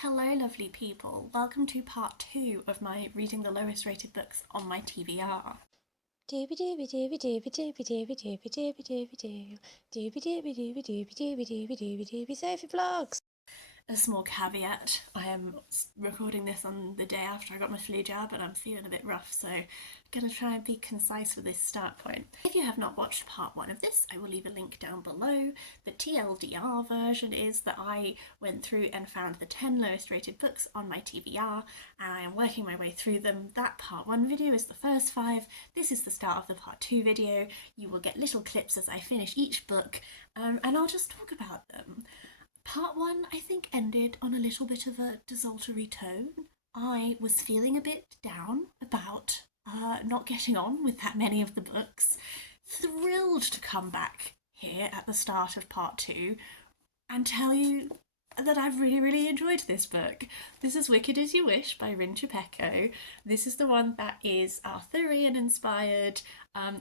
Hello lovely people, welcome to part 2 of my reading the lowest rated books on my TBR. Doobie doobie doobie doobie doobie doobie doobie doobie doobie doo. Doobie doobie doobie doobie doobie doobie doobie doobie Sophie vlogs. A small caveat, I am recording this on the day after I got my flu jab and I'm feeling a bit rough, so I'm going to try and be concise with this start point. If you have not watched part 1 of this, I will leave a link down below. The TLDR version is that I went through and found the 10 lowest rated books on my TBR and I am working my way through them. That part 1 video is the first 5. This is the start of the part 2 video. You will get little clips as I finish each book and I'll just talk about them. Part 1, I think, ended on a little bit of a desultory tone. I was feeling a bit down about not getting on with that many of the books. Thrilled to come back here at the start of part 2 and tell you that I've really enjoyed this book. This is Wicked As You Wish by Chupeco. This is the one that is Arthurian inspired.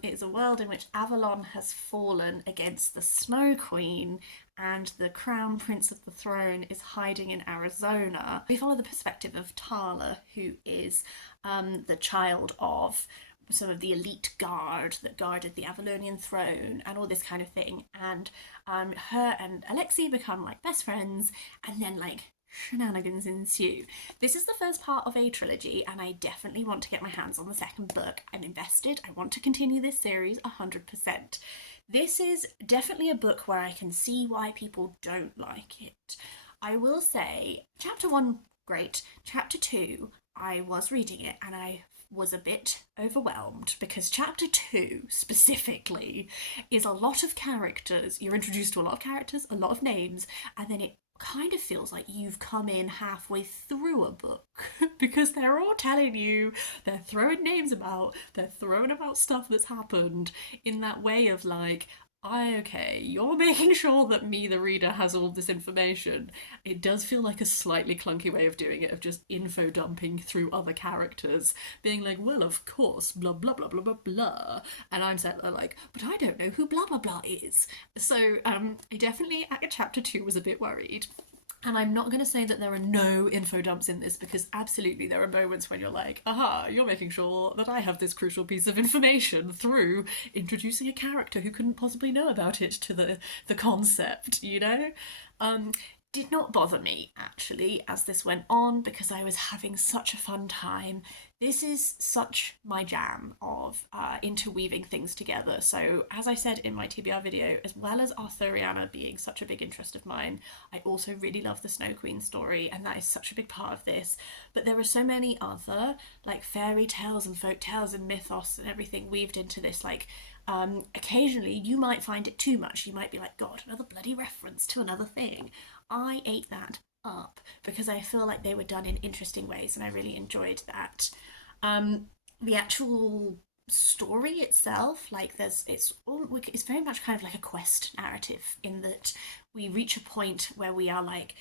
It is a world in which Avalon has fallen against the Snow Queen and the Crown Prince of the Throne is hiding in Arizona. We follow the perspective of Tala, who is the child of sort of the elite guard that guarded the Avalonian throne and all this kind of thing, and her and Alexei become like best friends, and then like shenanigans ensue. This is the first part of a trilogy and I definitely want to get my hands on the second book. I'm invested. I want to continue this series 100%. This is definitely a book where I can see why people don't like it. I will say chapter 1 great, chapter 2 I was reading it and I was a bit overwhelmed because chapter 2 specifically is a lot of characters. You're introduced to a lot of characters, a lot of names, and then it kind of feels like you've come in halfway through a book because they're all telling you, they're throwing names about, they're throwing about stuff that's happened in that way of like, okay, you're making sure that me, the reader, has all this information. It does feel like a slightly clunky way of doing it, of just info dumping through other characters, being like, well, of course, blah, blah, blah, blah, blah, blah. And I'm sat there like, but I don't know who blah, blah, blah is. So I definitely, at chapter 2, was a bit worried. And I'm not going to say that there are no info dumps in this because absolutely there are moments when you're like, aha, you're making sure that I have this crucial piece of information through introducing a character who couldn't possibly know about it to the concept, you know? Did not bother me actually as this went on because I was having such a fun time. This is such my jam of interweaving things together. So as I said in my TBR video, as well as Arthuriana being such a big interest of mine, I also really love the Snow Queen story and that is such a big part of this. But there are so many other like fairy tales and folk tales and mythos and everything weaved into this, like occasionally you might find it too much. You might be like, God, another bloody reference to another thing. I ate that up because I feel like they were done in interesting ways and I really enjoyed that. The actual story itself, like it's very much kind of like a quest narrative in that we reach a point where we are like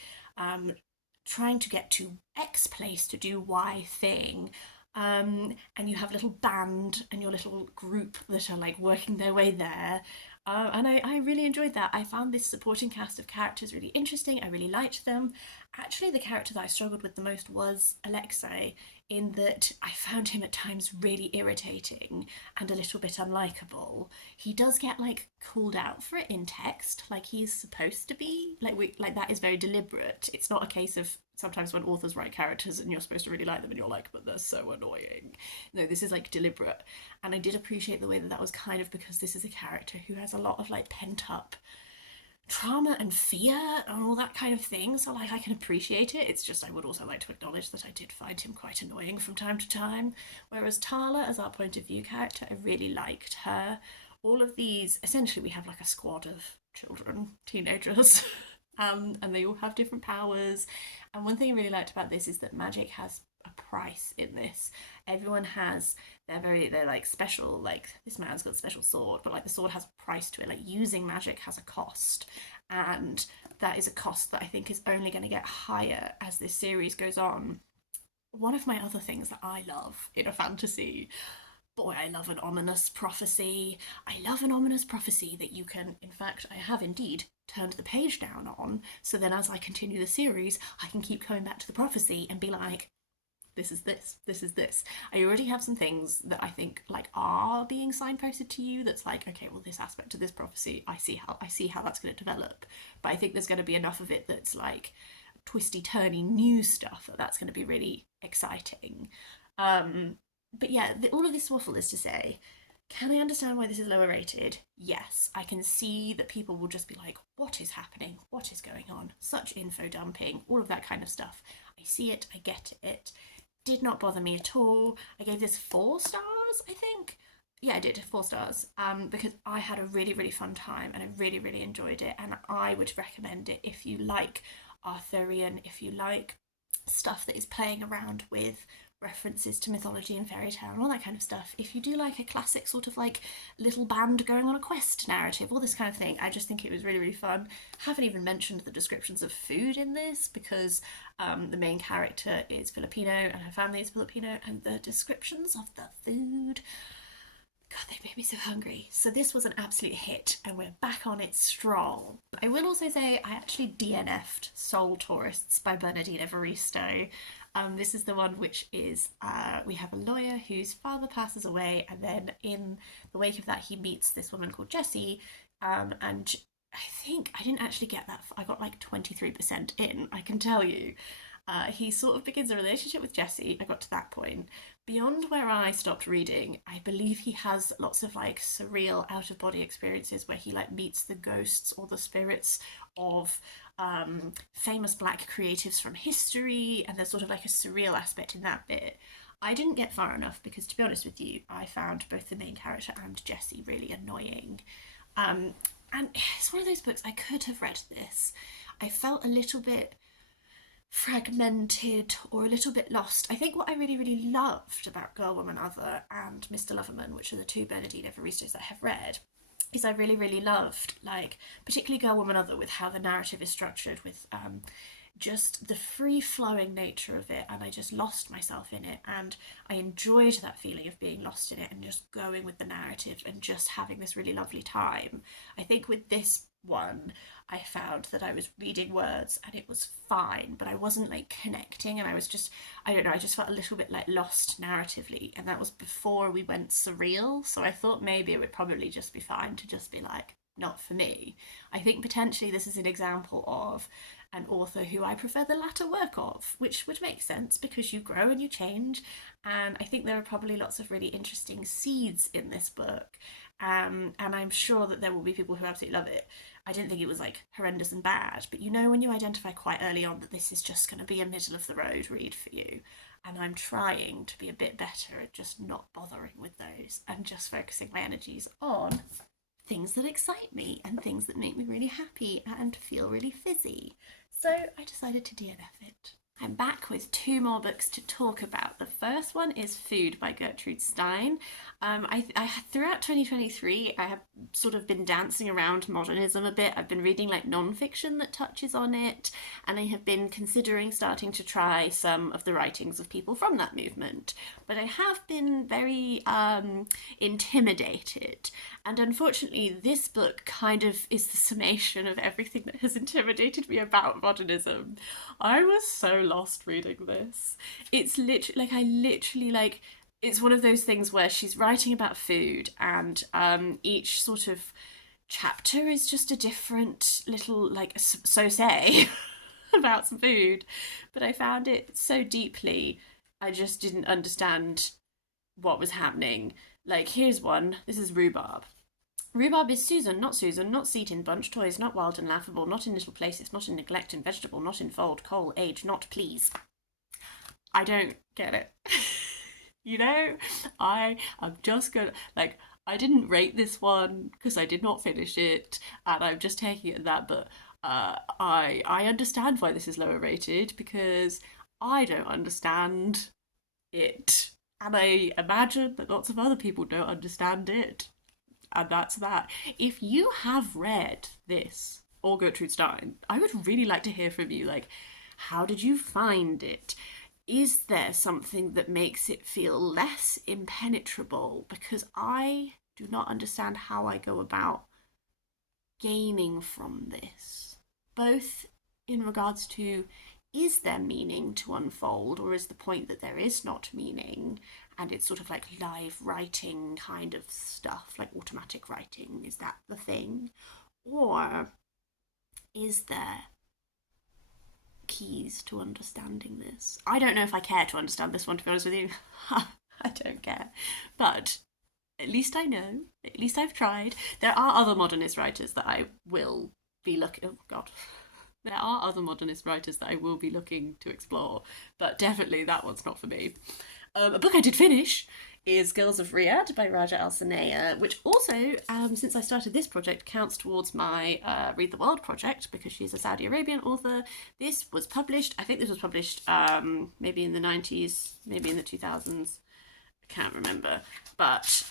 trying to get to X place to do Y thing. And you have a little band and your little group that are like working their way there. And I really enjoyed that. I found this supporting cast of characters really interesting. I really liked them. Actually, the character that I struggled with the most was Alexei, in that I found him at times really irritating and a little bit unlikable. He does get like called out for it in text, like he's supposed to be. Like that is very deliberate. It's not a case of sometimes when authors write characters and you're supposed to really like them and you're like, but they're so annoying. No, this is like deliberate. And I did appreciate the way that that was kind of because this is a character who has a lot of like pent up trauma and fear and all that kind of thing, so like I can appreciate it. It's just I would also like to acknowledge that I did find him quite annoying from time to time. Whereas Tala, as our point of view character, I really liked her. All of these, essentially we have like a squad of children, teenagers, and they all have different powers. And one thing I really liked about this is that magic has a price in this. Everyone has they're like special, like this man's got a special sword, but like the sword has a price to it. Like using magic has a cost, and that is a cost that I think is only going to get higher as this series goes on. One of my other things that I love in a fantasy boy, I love an ominous prophecy. I love an ominous prophecy that you can, in fact, I have indeed turned the page down on, so then as I continue the series, I can keep coming back to the prophecy and be like, this is this, this is this. I already have some things that I think like are being signposted to you that's like, okay, well, this aspect of this prophecy, I see how that's going to develop. But I think there's going to be enough of it that's like twisty turny new stuff that's going to be really exciting. But yeah, all of this waffle is to say, can I understand why this is lower rated? Yes. I can see that people will just be like, what is happening? What is going on? Such info dumping, all of that kind of stuff. I see it, I get it. Did not bother me at all. I gave this 4 stars, I think. Yeah, I did, 4 stars, because I had a really, really fun time and I really, really enjoyed it, and I would recommend it if you like Arthurian, if you like stuff that is playing around with references to mythology and fairy tale and all that kind of stuff. If you do like a classic sort of like little band going on a quest narrative, all this kind of thing, I just think it was really, really fun. Haven't even mentioned the descriptions of food in this because the main character is Filipino and her family is Filipino, and the descriptions of the food, God, they made me so hungry. So this was an absolute hit, and we're back on it strong. I will also say I actually DNF'd Soul Tourists by Bernadine Evaristo. This is the one which is, we have a lawyer whose father passes away, and then in the wake of that he meets this woman called Jessie, and I think I didn't actually get that. I got like 23% in, I can tell you. He sort of begins a relationship with Jessie. I got to that point. Beyond where I stopped reading, I believe he has lots of like surreal out of body experiences where he like meets the ghosts or the spirits of famous black creatives from history, and there's sort of like a surreal aspect in that bit. I didn't get far enough because, to be honest with you, I found both the main character and Jessie really annoying. And it's one of those books I could have read this. I felt a little bit fragmented or a little bit lost. I think what I really, really loved about Girl, Woman, Other and Mr. Loverman, which are the 2 Bernadine Evaristos I have read, is I really, really loved, like, particularly Girl, Woman, Other, with how the narrative is structured, with just the free-flowing nature of it, and I just lost myself in it, and I enjoyed that feeling of being lost in it and just going with the narrative and just having this really lovely time. I think with this one, I found that I was reading words and it was fine, but I wasn't like connecting, and I was just, I don't know, I just felt a little bit like lost narratively, and that was before we went surreal, so I thought maybe it would probably just be fine to just be like, not for me. I think potentially this is an example of an author who I prefer the latter work of, which would make sense because you grow and you change, and I think there are probably lots of really interesting seeds in this book, and I'm sure that there will be people who absolutely love it. I didn't think it was like horrendous and bad, but you know when you identify quite early on that this is just going to be a middle of the road read for you, and I'm trying to be a bit better at just not bothering with those and just focusing my energies on things that excite me and things that make me really happy and feel really fizzy. So I decided to DNF it. I'm back with 2 more books to talk about. The first one is Food by Gertrude Stein. I throughout 2023, I have sort of been dancing around modernism a bit. I've been reading like non-fiction that touches on it, and I have been considering starting to try some of the writings of people from that movement. But I have been very intimidated, and unfortunately this book kind of is the summation of everything that has intimidated me about modernism. I was so lost reading this. It's literally like it's one of those things where she's writing about food, and each sort of chapter is just a different little like so say about some food, but I found it so deeply I just didn't understand what was happening. Like, here's one. This is rhubarb. Rhubarb is Susan, not seat in bunch, toys, not wild and laughable, not in little places, not in neglect and vegetable, not in fold, coal, age, not please. I don't get it. You know, I'm just gonna, like, I didn't rate this one because I did not finish it, and I'm just taking it at that, but I understand why this is lower rated because I don't understand it. And I imagine that lots of other people don't understand it. And that's that. If you have read this or Gertrude Stein, I would really like to hear from you. Like, how did you find it? is there something that makes it feel less impenetrable? Because I do not understand how I go about gaining from this, both in regards to, is there meaning to unfold, or is the point that there is not meaning and it's sort of like live writing kind of stuff, like automatic writing? Is that the thing? Or is there keys to understanding this? I don't know if I care to understand this one, to be honest with you. I don't care. But at least I know, at least I've tried. There are other modernist writers that I will be looking... Oh, God. There are other modernist writers that I will be looking to explore, but definitely that one's not for me. A book I did finish is Girls of Riyadh by Rajaa Alsanea, which also, since I started this project, counts towards my Read the World project, because she's a Saudi Arabian author. This was published, I think this was published maybe in the 90s, maybe in the 2000s. I can't remember. But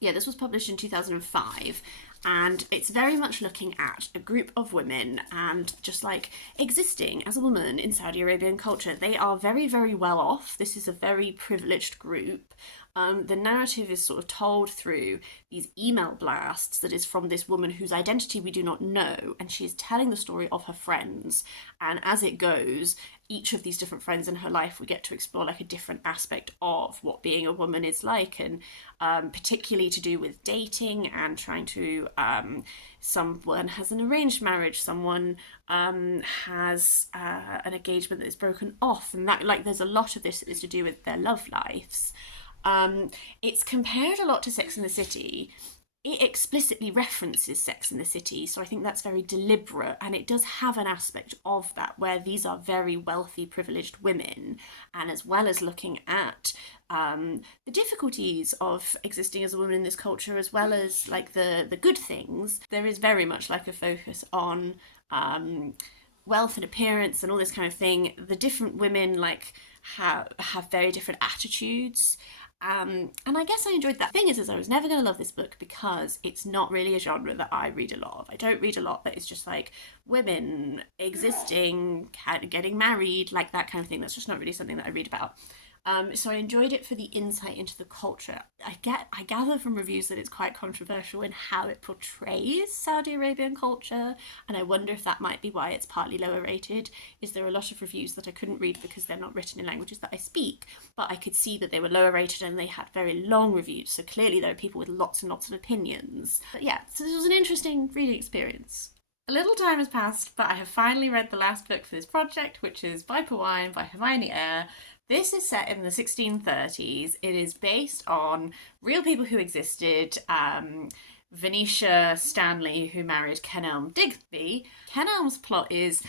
yeah, this was published in 2005. And it's very much looking at a group of women and just like existing as a woman in Saudi Arabian culture. They are very, very well off. This is a very privileged group. The narrative is sort of told through these email blasts that is from this woman whose identity we do not know, and she's telling the story of her friends. And as it goes, each of these different friends in her life, we get to explore like a different aspect of what being a woman is like, and particularly to do with dating and trying to, someone has an arranged marriage, someone has an engagement that is broken off, and that, like, there's a lot of this that is to do with their love lives. It's compared a lot to Sex and the City. It explicitly references Sex and the City, so I think that's very deliberate, and it does have an aspect of that where these are very wealthy, privileged women, and as well as looking at the difficulties of existing as a woman in this culture, as well as like the good things, there is very much like a focus on wealth and appearance and all this kind of thing. The different women like have very different attitudes. And I guess I enjoyed that. The thing is I was never going to love this book because it's not really a genre that I read a lot of. I don't read a lot that is just like women existing, getting married, like that kind of thing. That's just not really something that I read about. So I enjoyed it for the insight into the culture. I gather from reviews that it's quite controversial in how it portrays Saudi Arabian culture, and I wonder if that might be why it's partly lower rated. Is there a lot of reviews that I couldn't read because they're not written in languages that I speak, but I could see that they were lower rated and they had very long reviews, so clearly there are people with lots and lots of opinions. But yeah, so this was an interesting reading experience. A little time has passed, but I have finally read the last book for this project, which is Viper Wine by Hermione Eyre. This is set in the 1630s. It is based on real people who existed. Venetia Stanley, who married Kenelm Digby. Kenelm's plot is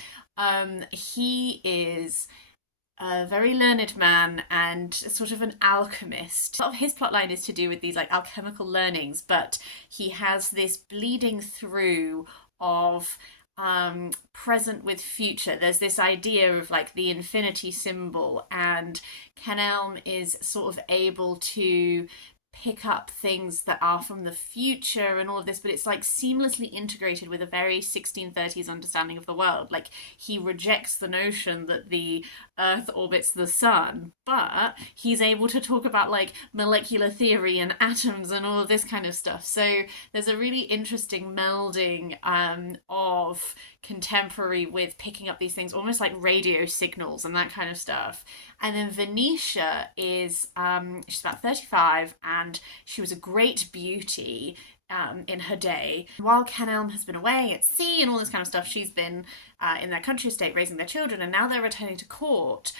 he is a very learned man and sort of an alchemist. A lot of his plotline is to do with these like alchemical learnings, but he has this bleeding through of present with future. There's this idea of like the infinity symbol, and Kenelm is sort of able to pick up things that are from the future and all of this, but it's like seamlessly integrated with a very 1630s understanding of the world. Like, he rejects the notion that the Earth orbits the sun, but he's able to talk about like molecular theory and atoms and all of this kind of stuff. So there's a really interesting melding of contemporary with picking up these things, almost like radio signals and that kind of stuff. And then Venetia is, she's about 35, and she was a great beauty in her day. While Kenelm has been away at sea and all this kind of stuff, she's been in their country estate raising their children, and now they're returning to court.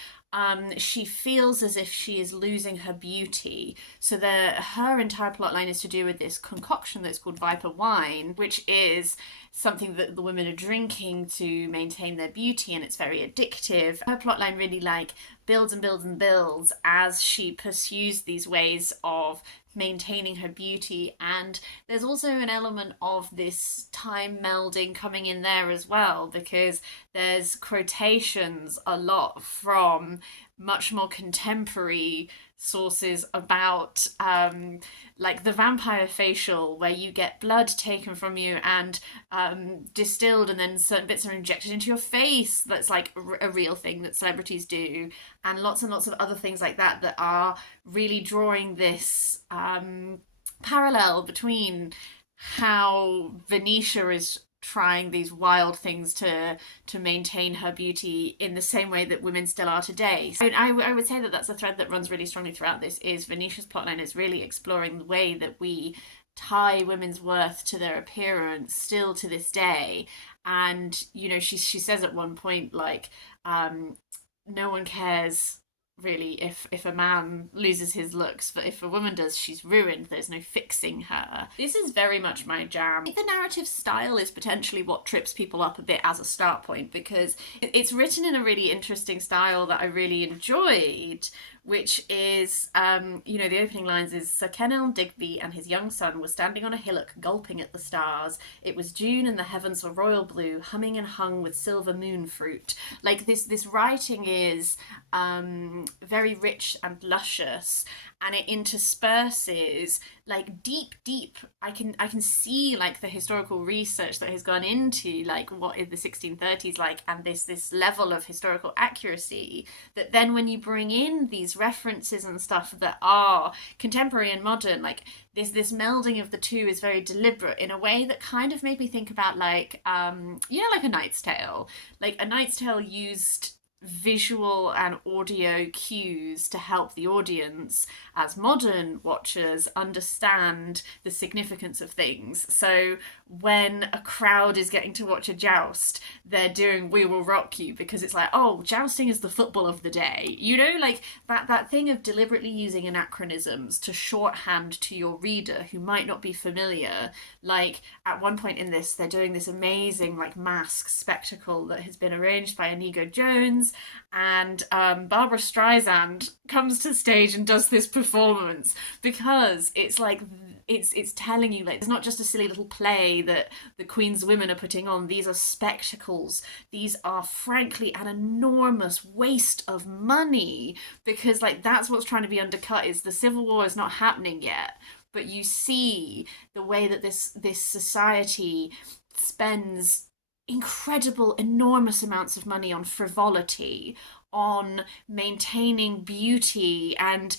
She feels as if she is losing her beauty. So her entire plotline is to do with this concoction that's called Viper Wine, which is something that the women are drinking to maintain their beauty, and it's very addictive. Her plotline really like builds and builds and builds as she pursues these ways of maintaining her beauty, and there's also an element of this time melding coming in there as well, because there's quotations a lot from much more contemporary sources about like the vampire facial, where you get blood taken from you and distilled, and then certain bits are injected into your face. That's like a real thing that celebrities do, and lots of other things like that that are really drawing this parallel between how Venetia is trying these wild things to maintain her beauty in the same way that women still are today. So I would say that that's a thread that runs really strongly throughout this, is Venetia's plotline is really exploring the way that we tie women's worth to their appearance still to this day. And you know, she says at one point, like, no one cares really if a man loses his looks, but if a woman does, she's ruined. There's no fixing her. This is very much my jam. I think the narrative style is potentially what trips people up a bit as a start point, because it's written in a really interesting style that I really enjoyed, which is, you know, the opening lines is, Sir Kenelm Digby and his young son were standing on a hillock gulping at the stars. It was June and the heavens were royal blue, humming and hung with silver moon fruit. Like, this writing is very rich and luscious, and it intersperses like deep I can see like the historical research that has gone into like what is the 1630s like, and this level of historical accuracy that then when you bring in these references and stuff that are contemporary and modern, like this melding of the two is very deliberate in a way that kind of made me think about like you know, like A Knight's Tale. Like A Knight's Tale used visual and audio cues to help the audience as modern watchers understand the significance of things. So when a crowd is getting to watch a joust, they're doing We Will Rock You because it's like, oh, jousting is the football of the day, you know, like that thing of deliberately using anachronisms to shorthand to your reader who might not be familiar. Like at one point in this, they're doing this amazing like mask spectacle that has been arranged by Inigo Jones, and Barbara Streisand comes to the stage and does this performance because it's like it's telling you like it's not just a silly little play that the Queen's women are putting on. These are spectacles. These are frankly an enormous waste of money, because like that's what's trying to be undercut, is the Civil War is not happening yet, but you see the way that this society spends incredible, enormous amounts of money on frivolity, on maintaining beauty and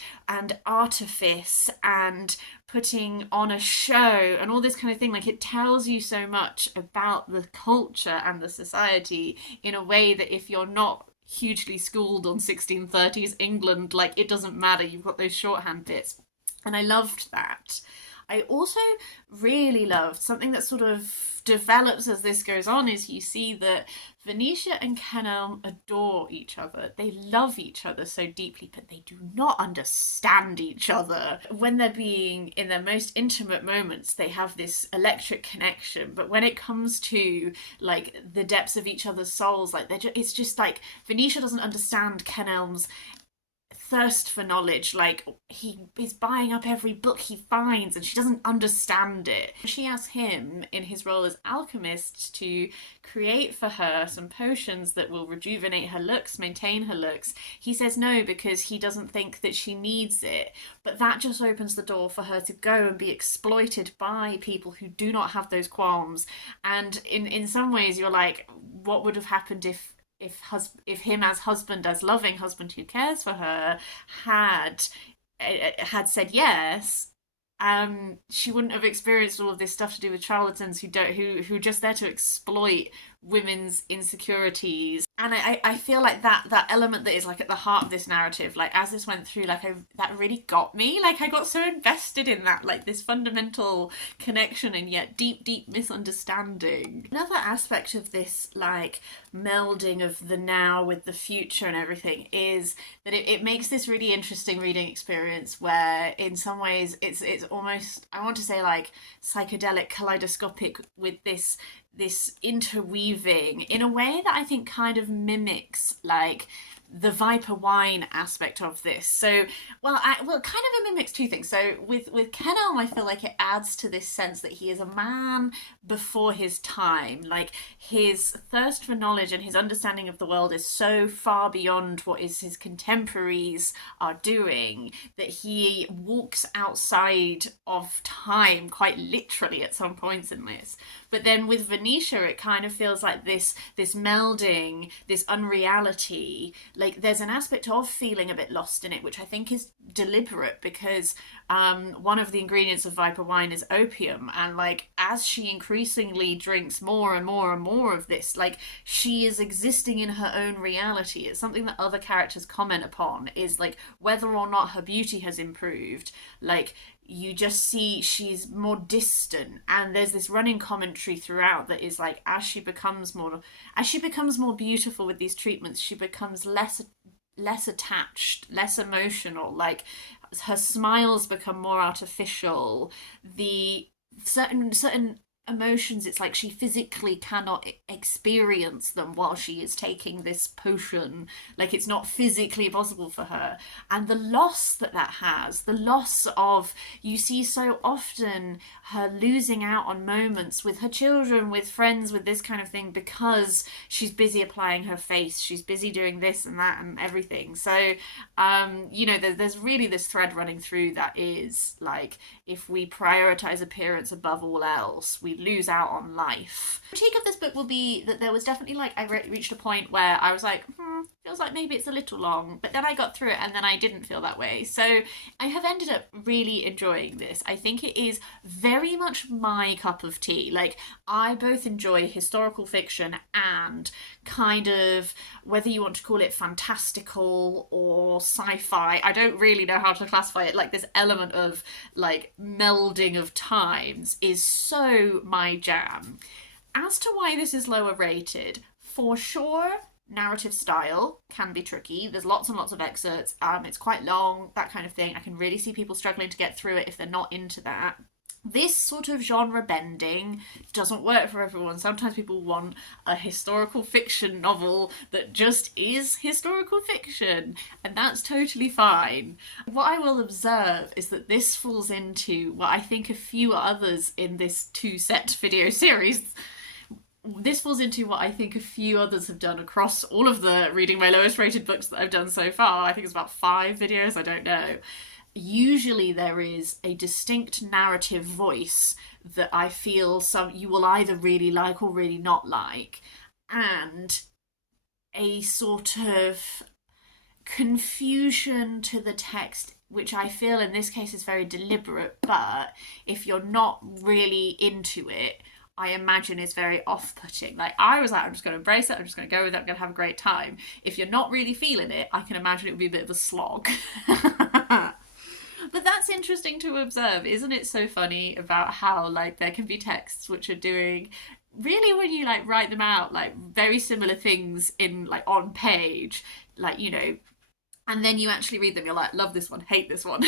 artifice and putting on a show and all this kind of thing. Like it tells you so much about the culture and the society in a way that if you're not hugely schooled on 1630s England, like it doesn't matter, you've got those shorthand bits. And I loved that. I also really loved something that sort of develops as this goes on, is you see that Venetia and Kenelm adore each other. They love each other so deeply, but they do not understand each other. When they're being in their most intimate moments, they have this electric connection, but when it comes to like the depths of each other's souls, like it's just like Venetia doesn't understand Kenelm's thirst for knowledge. Like he is buying up every book he finds and she doesn't understand it. She asks him in his role as alchemist to create for her some potions that will rejuvenate her looks, maintain her looks. He says no because he doesn't think that she needs it, but that just opens the door for her to go and be exploited by people who do not have those qualms. And in some ways you're like, what would have happened if him as husband, as loving husband who cares for her, had said yes, she wouldn't have experienced all of this stuff to do with charlatans who are just there to exploit women's insecurities. And I feel like that element that is like at the heart of this narrative, like as this went through, like that really got me. Like I got so invested in that, like this fundamental connection and yet deep misunderstanding. Another aspect of this like melding of the now with the future and everything is that it makes this really interesting reading experience where in some ways it's almost, I want to say like psychedelic, kaleidoscopic, with this interweaving in a way that I think kind of mimics like the Viper wine aspect of this. So, kind of it mimics two things. So with Kenelm, I feel like it adds to this sense that he is a man before his time. Like his thirst for knowledge and his understanding of the world is so far beyond what is his contemporaries are doing that he walks outside of time quite literally at some points in this. But then with Venetia, it kind of feels like this melding, this unreality. Like there's an aspect of feeling a bit lost in it, which I think is deliberate because one of the ingredients of Viper wine is opium, and like as she increasingly drinks more and more and more of this, like she is existing in her own reality. It's something that other characters comment upon, is like whether or not her beauty has improved. Like you just see she's more distant, and there's this running commentary throughout that is like as she becomes more beautiful with these treatments, she becomes less attached, less emotional. Like her smiles become more artificial. The certain emotions, it's like she physically cannot experience them while she is taking this potion. Like it's not physically possible for her. And the loss that has, the loss of, you see so often her losing out on moments with her children, with friends, with this kind of thing, because she's busy applying her face, she's busy doing this and that and everything. So there's really this thread running through that is like, if we prioritize appearance above all else, we lose out on life. The critique of this book will be that there was definitely like, I reached a point where I was like, feels like maybe it's a little long, but then I got through it and then I didn't feel that way. So I have ended up really enjoying this. I think it is very much my cup of tea. Like I both enjoy historical fiction and kind of, whether you want to call it fantastical or sci-fi, I don't really know how to classify it. Like this element of like melding of times is so my jam. As to why this is lower rated, for sure, narrative style can be tricky. There's lots and lots of excerpts. It's quite long, that kind of thing. I can really see people struggling to get through it if they're not into that. This sort of genre bending doesn't work for everyone. Sometimes people want a historical fiction novel that just is historical fiction, and that's totally fine. What I will observe is that this falls into what I think a few others in this two-set video series, this falls into what I think a few others have done across all of the reading my lowest rated books that I've done so far. I think it's about 5 videos, I don't know. Usually there is a distinct narrative voice that I feel you will either really like or really not like, and a sort of confusion to the text, which I feel in this case is very deliberate, but if you're not really into it, I imagine is very off-putting. Like I was like, I'm just going to embrace it, I'm just going to go with it, I'm going to have a great time. If you're not really feeling it, I can imagine it would be a bit of a slog. But that's interesting to observe. Isn't it so funny about how like there can be texts which are doing, really when you like write them out, like very similar things in like on page, like, and then you actually read them, you're like, love this one, hate this one.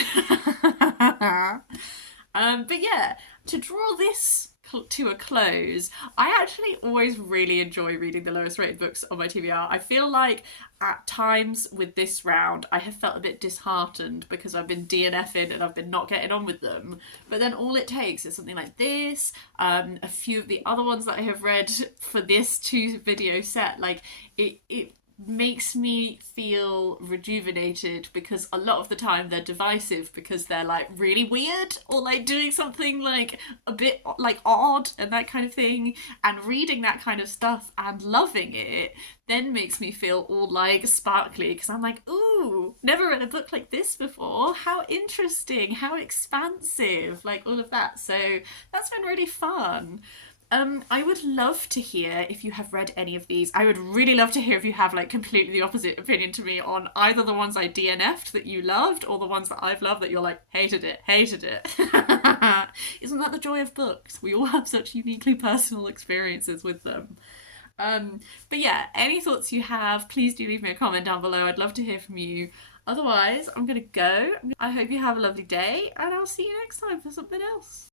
But yeah, to draw this to a close, I actually always really enjoy reading the lowest rated books on my TBR. I feel like at times with this round I have felt a bit disheartened because I've been DNFing and I've been not getting on with them, but then all it takes is something like this, a few of the other ones that I have read for this 2 video set, like it makes me feel rejuvenated, because a lot of the time they're divisive because they're like really weird or like doing something like a bit like odd and that kind of thing, and reading that kind of stuff and loving it then makes me feel all like sparkly, because I'm like, ooh, never read a book like this before, how interesting, how expansive, like all of that. So that's been really fun. I would love to hear if you have read any of these. I would really love to hear if you have like completely the opposite opinion to me on either the ones I DNF'd that you loved or the ones that I've loved that you're like, hated it. Isn't that the joy of books? We all have such uniquely personal experiences with them. But yeah, any thoughts you have, please do leave me a comment down below. I'd love to hear from you. Otherwise, I'm gonna go. I hope you have a lovely day, and I'll see you next time for something else.